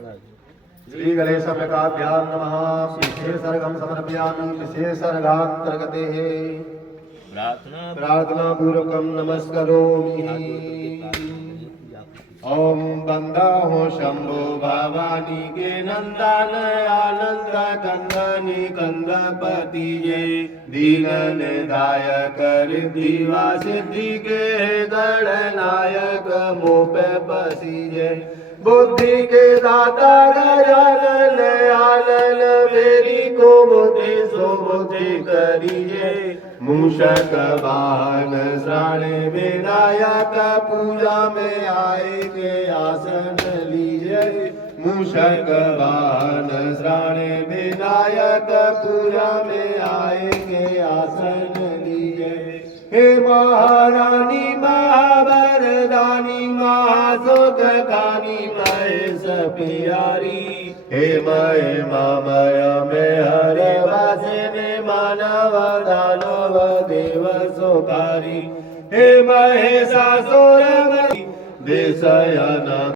श्री गणेशभ्यां नमः। विशेषर्घं समर्पयामि। विशेषर्घान्तर्गतेः प्रार्थना पूर्वकं नमस्करोमि। ओम बंदाहो शंभो भवानी के नंदन आनंद कंदनी कंदपति ये दीन दायक रिद्धिवा सिद्धि के गणनायक मोह पे बसिए बुद्धि के दाता गजानन आनन मेरी को बुद्धि सो बुद्धि करिए मूषक वाहन श्राणे विनायक पूजा में आए के आसन लीजिए मूषक वाहन श्राणे विनायक पूजा में आए के आसन लीजिए। हे महारानी महावरदानी महासुखकानी महेश प्यारी हे मय मामय में हरे वासिने मानव दानव देव सुखारी हे महेशासुर देशयन